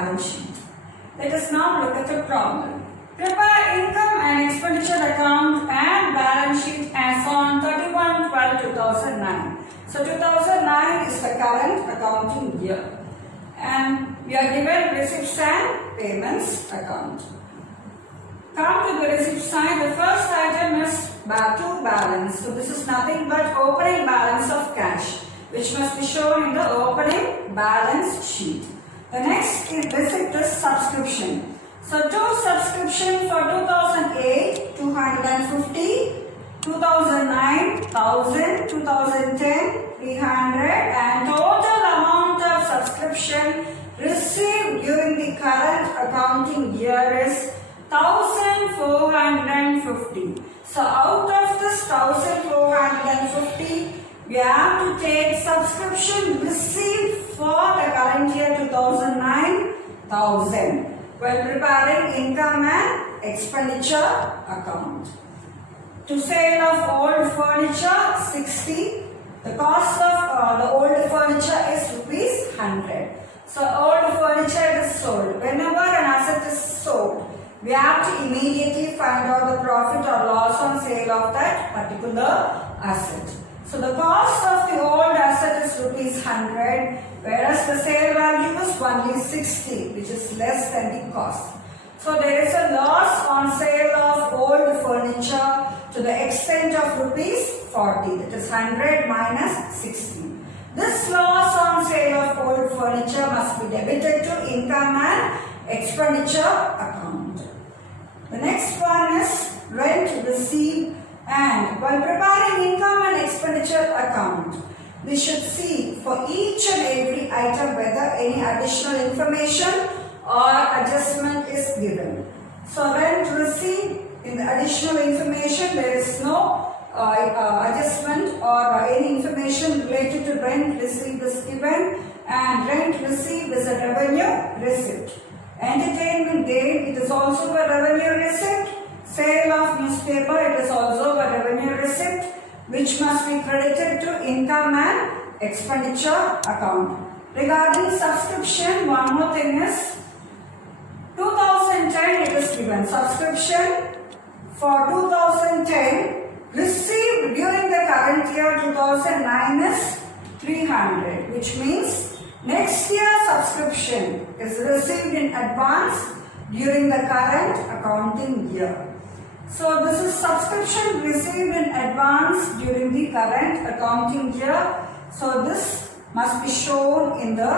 balance sheet. Let us now look at the problem. Prepare income and expenditure account and balance sheet as on 31/12/2009. So 2009 is the current accounting year. And we are given receipts and payments account. Come to the receipt side. The first item is to balance. So this is nothing but opening balance of cash, which must be shown in the opening balance sheet. The next receipt is subscription. So to subscription for 2008, 250, 2009, 1000, 2010, 300, and total amount of subscription received during the current accounting year is 1450. So out of this 1450, we have to take subscription received for the current year 2009, 1000, while preparing income and expenditure account. To sale of old furniture, 60. The cost of the old furniture is ₹100. So old furniture is sold. Whenever an asset is sold, we have to immediately find out the profit or loss on sale of that particular asset. So the cost of the old asset is ₹100, whereas the sale value is only 60, which is less than the cost. So there is a loss on sale of old furniture to the extent of ₹40, that is 100 minus 60. This loss on sale of old furniture must be debited to income and expenditure account. The next one is rent received, and while preparing income and expenditure account, we should see for each and every item whether any additional information or adjustment is given. So rent received, in the additional information there is no adjustment or any information related to rent received is given, and rent received is a revenue receipt. Entertainment gain, it is also a revenue receipt. Sale of newspaper, it is also a revenue receipt, which must be credited to income and expenditure account. Regarding subscription, one more thing is 2010 it is given. Subscription for 2010 received during the current year 2009 is 300, which means next year's subscription is received in advance during the current accounting year. So this is subscription received in advance during the current accounting year. So this must be shown in the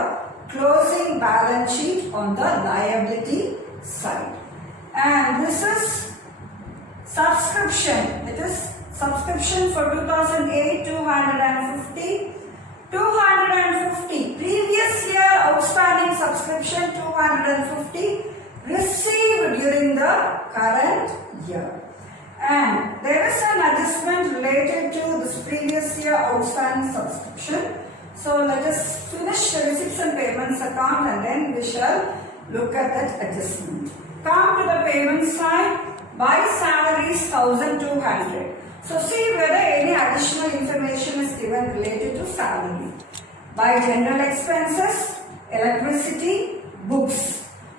closing balance sheet on the liability side. And this is subscription. It is subscription for 2008, 250. 250. Previous year outstanding subscription 250 received during the current year. And there is an adjustment related to this previous year outstanding subscription. So let us finish the receipts and payments account and then we shall look at that adjustment. Come to the payment side. Buy salaries 1200. So see whether any additional information is given related to salary. By general expenses, electricity, books.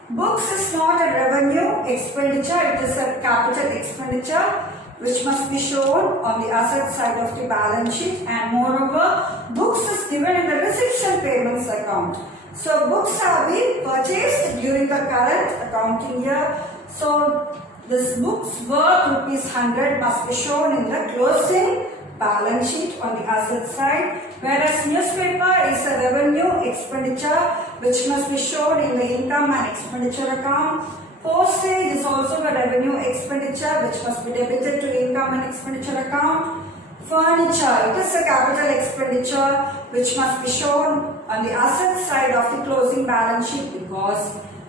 Books is not a revenue expenditure, it is a capital expenditure which must be shown on the asset side of the balance sheet, and moreover, books is given in the receipts and payments account. So books have been purchased during the current accounting year. So this book's worth ₹100 must be shown in the closing balance sheet on the asset side, whereas newspaper is a revenue expenditure which must be shown in the income and expenditure account. Postage is also a revenue expenditure which must be debited to income and expenditure account. Furniture, it is a capital expenditure which must be shown on the asset side of the closing balance sheet, because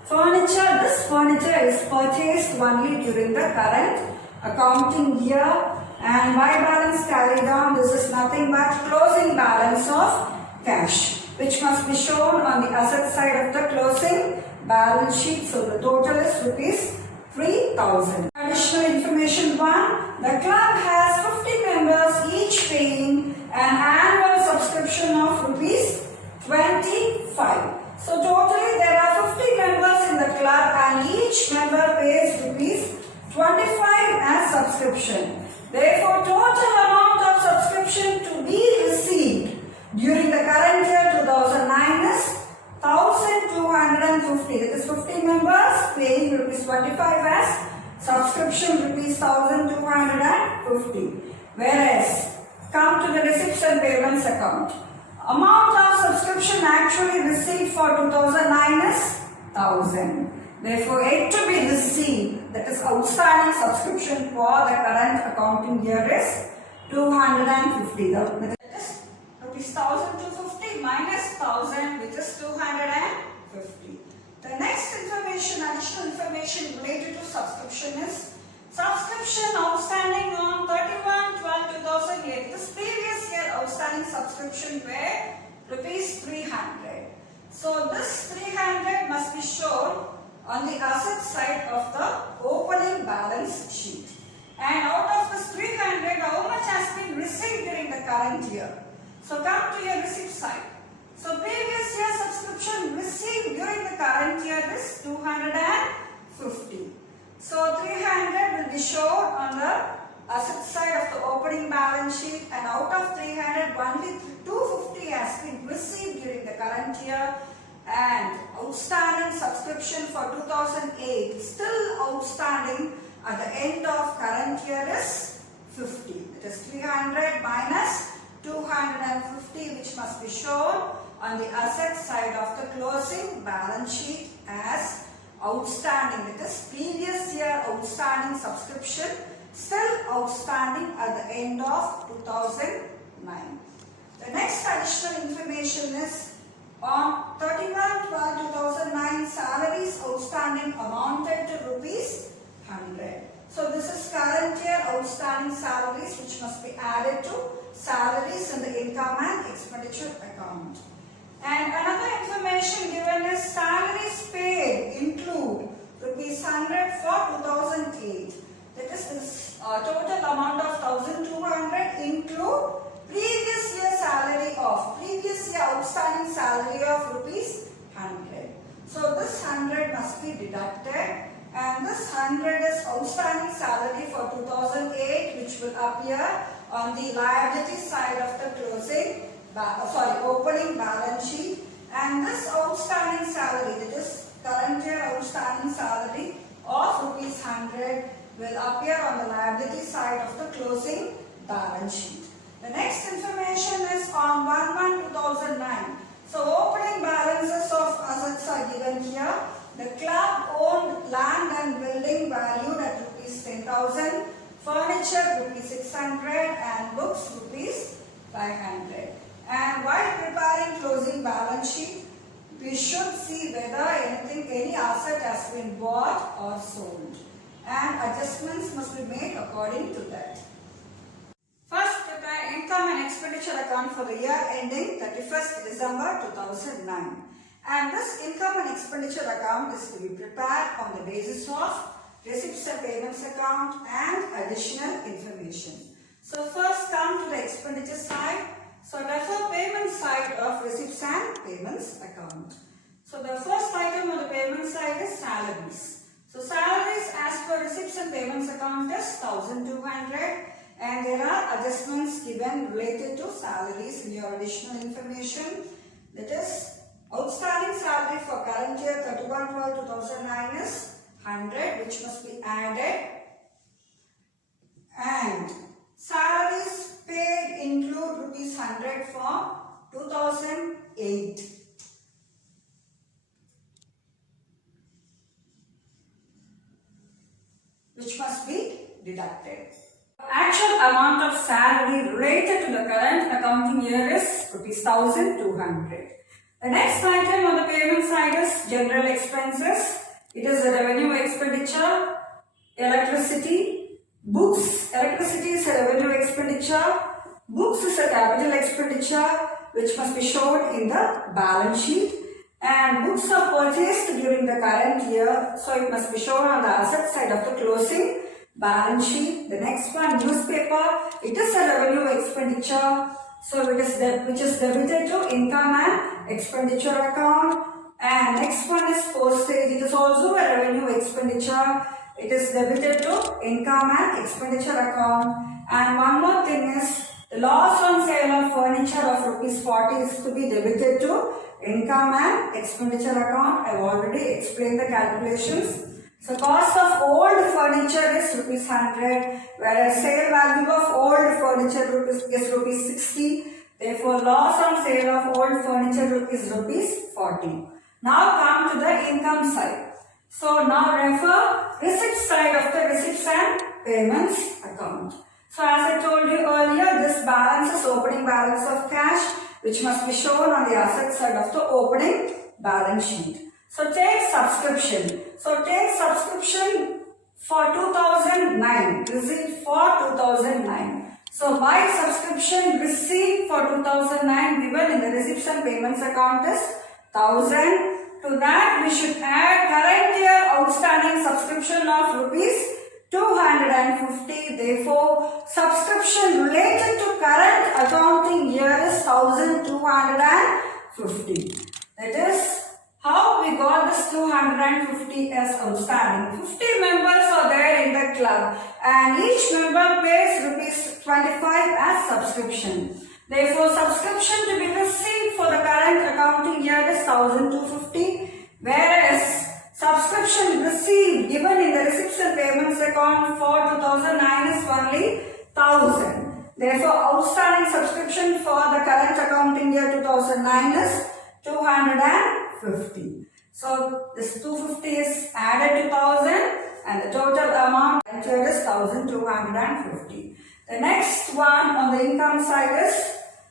this furniture is purchased only during the current accounting year. And by balance carried on, this is nothing but closing balance of cash, which must be shown on the asset side of the closing balance sheet. So the total is ₹3,000. Additional information 1. The club has 50 members, each paying an annual subscription of ₹25. So totally there are 50 members each member pays rupees 25 as subscription. Therefore, total amount of subscription to be received during the current year 2009 is 1250. That is 50 members paying rupees 25 as subscription rupees 1250. Whereas, come to the receipts and payments account. Amount of subscription actually received for 2009 is 1000. Therefore, yet to be received, that is outstanding subscription for the current accounting year is 250. That is rupees 1250 minus 1000, which is 250. The next information, additional information related to subscription is subscription outstanding on 31/12/2008. This previous year outstanding subscription were rupees 300. So this 300 must be shown on the asset side of the opening balance sheet. And out of this 300, how much has been received during the current year? So come to your receipt side. So previous year subscription received during the current year is 250. So 300 will be shown on the asset side of the opening balance sheet, and out of 300 only 250 has been received during the current year, and outstanding subscription for 2008 still outstanding at the end of current year is 50. That is 300 minus 250, which must be shown on the asset side of the closing balance sheet as outstanding. That is previous year outstanding subscription still outstanding at the end of 2009. The next additional information is on 31/12/2009 salaries outstanding amounted to rupees 100. So this is current year outstanding salaries which must be added to salaries in the income and expenditure account. And another information given is salaries paid include rupees 100 for 2008. That is this total amount of 1200 include previous year salary of outstanding salary of rupees 100. So this 100 must be deducted, and this 100 is outstanding salary for 2008, which will appear on the liability side of the opening balance sheet. And this outstanding salary, that is current year outstanding salary of rupees 100, will appear on the liability side of the closing balance sheet. The next information is on 1/1/2009. So opening balances of assets are given here. The club owned land and building valued at rupees 10,000, furniture rupees 600, and books rupees 500. And while preparing closing balance sheet, we should see whether any asset has been bought or sold, and adjustments must be made according to that. First, prepare income and expenditure account for the year ending 31st December 2009. And this income and expenditure account is to be prepared on the basis of receipts and payments account and additional information. So first come to the expenditure side. So refer payment side of receipts and payments account. So the first item on the payment side is salaries. So salaries as per receipts and payments account is 1200, and there are adjustments given related to salaries in your additional information. That is, outstanding salary for current year 31/12/2009 is 100, which must be added, and salaries paid include rupees 100 for 2008. Which must be deducted. Actual amount of salary related to the current accounting year is rupees 1200. The next item on the payment side is general expenses. It is the revenue expenditure, electricity, books. Electricity is a revenue expenditure. Books is a capital expenditure which must be shown in the balance sheet. And books are purchased during the current year, so it must be shown on the asset side of the closing balance sheet. The next one, newspaper. It is a revenue expenditure, so which is debited to income and expenditure account. And next one is postage. It is is also a revenue expenditure. It is debited to income and expenditure account. And one more thing is the loss on sale of furniture of rupees 40 is to be debited to income and expenditure account. I have already explained the calculations. So cost of old furniture is rupees 100, whereas sale value of old furniture is rupees 60. Therefore, loss on sale of old furniture is rupees 40. Now come to the income side. So now refer receipt side of the receipts and payments account. So as I told you earlier, this balance is opening balance of cash, which must be shown on the asset side of the opening balance sheet. So take subscription. So take subscription for 2009, receipt for 2009. So by subscription receipt for 2009 given in the receipts and payments account is 1000. To that we should add current year outstanding subscription of rupees 250. Therefore, subscription related to current accounting year is 1250. That is how we got this 250 as outstanding. 50 members are there in the club and each member pays rupees 25 as subscription. Therefore, subscription to be received for the current accounting year is 1250, whereas subscription received given in the receipts and payments account for 2009 is only 1000. Therefore, outstanding subscription for the current accounting year 2009 is 250. So, this 250 is added to 1000 and the total amount entered is 1250. The next one on the income side is,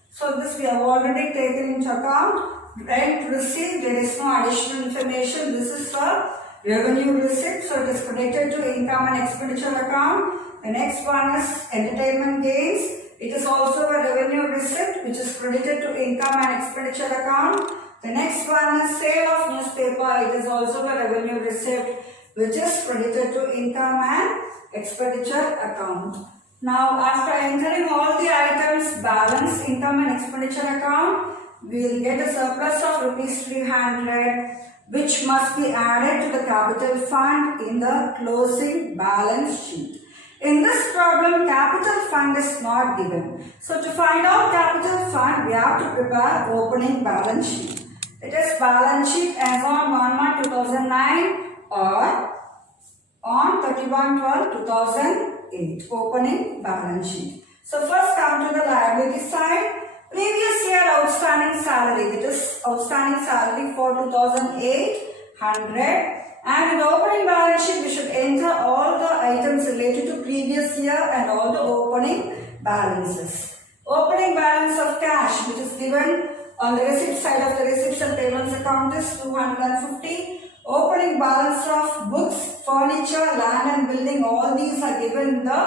so this we have already taken into account, rent received, there is no additional information. This is a revenue receipt, so it is credited to income and expenditure account. The next one is entertainment gains. It is also a revenue receipt which is credited to income and expenditure account. The next one is sale of newspaper. It is also a revenue receipt which is credited to income and expenditure account. Now, after entering all the items, balance, income and expenditure account, we will get a surplus of rupees 300 which must be added to the capital fund in the closing balance sheet. In this problem, capital fund is not given. So, to find out capital fund, we have to prepare opening balance sheet. It is balance sheet as on 1/1/2009 or on 31/12/2008, opening balance sheet. So first come to the liability side. Previous year outstanding salary, that is outstanding salary for 2008, 100. And in the opening balance sheet, we should enter all the items related to previous year and all the opening balances. Opening balance of cash, which is given on the receipt side of the receipts and payments account is 250. Opening balance of books, furniture, land and building, all these are given the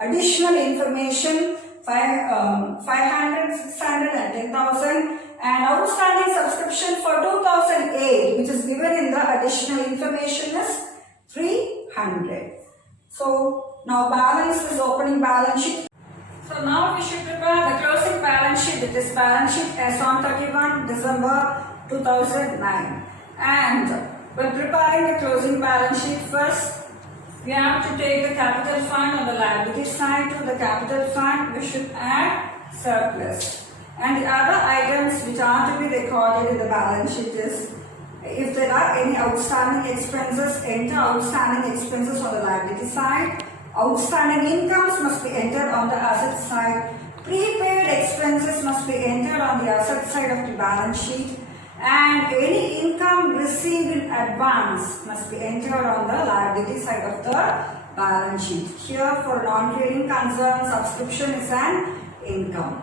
additional information 500, 600 and 10,000, and outstanding subscription for 2008 which is given in the additional information is 300. So now balance is opening balance sheet. So now we should prepare the closing balance sheet. It is balance sheet as on 31 December 2009. And when preparing the closing balance sheet, first we have to take the capital fund on the liability side. To the capital fund we should add surplus. And the other items which are to be recorded in the balance sheet is, if there are any outstanding expenses, enter outstanding expenses on the liability side. Outstanding incomes must be entered on the asset side. Prepaid expenses must be entered on the asset side of the balance sheet. And any income received in advance must be entered on the liability side of the balance sheet. Here for non-trading concern, subscription is an income.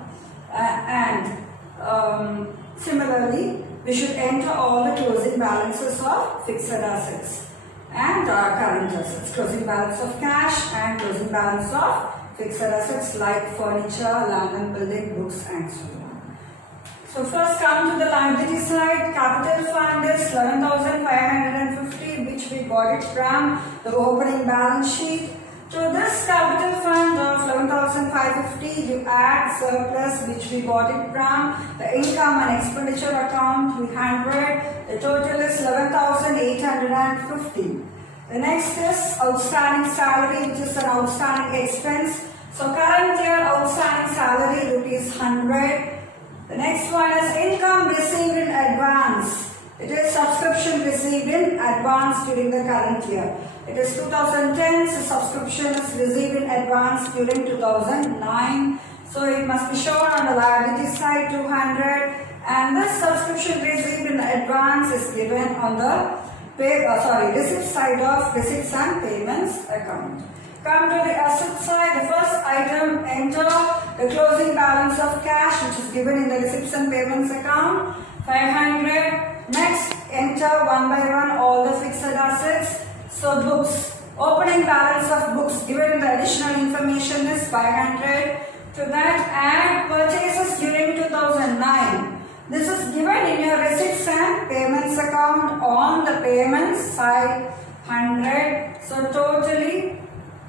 Similarly, we should enter all the closing balances of fixed assets and current assets. Closing balance of cash and closing balance of fixed assets like furniture, land and building, books and so on. So first come to the liability side. Capital fund is 11,550 which we got it from the opening balance sheet. To this capital fund of 11,550, you add surplus which we got it from the income and expenditure account 300. The total is 11,850. The next is outstanding salary, which is an outstanding expense. So current year outstanding salary rupees 100. The next one is income received in advance. It is subscription received in advance during the current year. It is 2010, so subscription is received in advance during 2009. So it must be shown on the liability side 200, and this subscription received in advance is given on the receipt side of receipts and payments account. Come to the asset side. The first item, enter the closing balance of cash which is given in the receipts and payments account 500. Next, enter one by one all the fixed assets. So books, opening balance of books given in the additional information is 500. To that, add purchases during 2009. This is given in your receipts and payments account on the payments side 100. So totally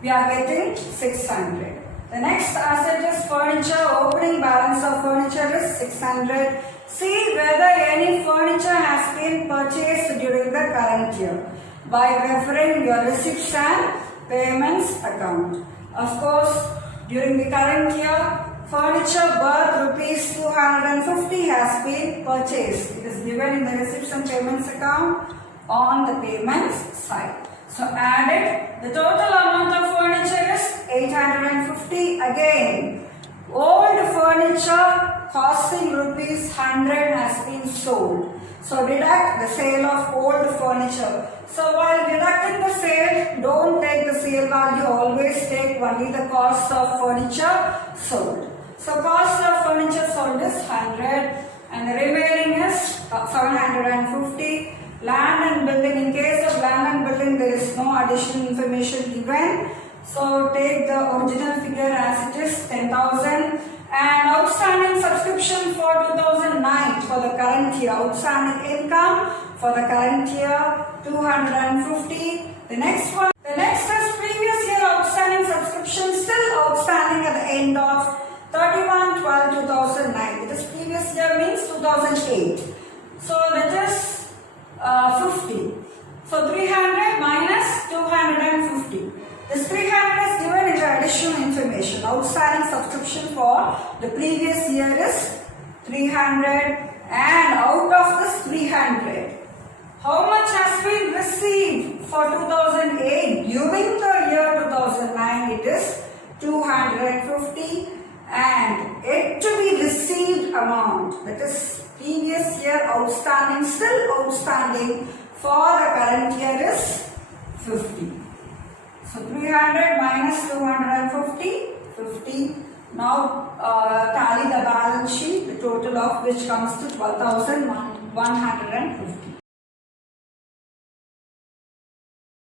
we are getting 600. The next asset is furniture. Opening balance of furniture is 600. See whether any furniture has been purchased during the current year by referring your receipts and payments account. Of course, during the current year, furniture worth rupees 250 has been purchased. It is given in the receipts and payments account on the payments side. So add it. The total amount of furniture is 850. Again, old furniture costing rupees 100 has been sold. So deduct the sale of old furniture. So while deducting the sale, don't take the sale value, always take only the cost of furniture sold. So cost of furniture sold is 100 and the remaining is 750. Land and building, in case of land and building there is no additional information given. So take the original figure as it is 10,000. And outstanding subscription for 2009 for the current year. Outstanding income for the current year 250. The next is previous year outstanding subscription still outstanding at the end of 31/12/2009. It is previous year means 2008. So that is 50. So 300 minus 250. This 300 is given in the additional information. Outstanding subscription for the previous year is 300, and out of this 300, how much has been received for 2008? During the year 2009 it is 250, and yet to be received amount, that is previous year outstanding, still outstanding for the current year is 50. So 300 minus 250, 50. Now tally the balance sheet, the total of which comes to 12,150.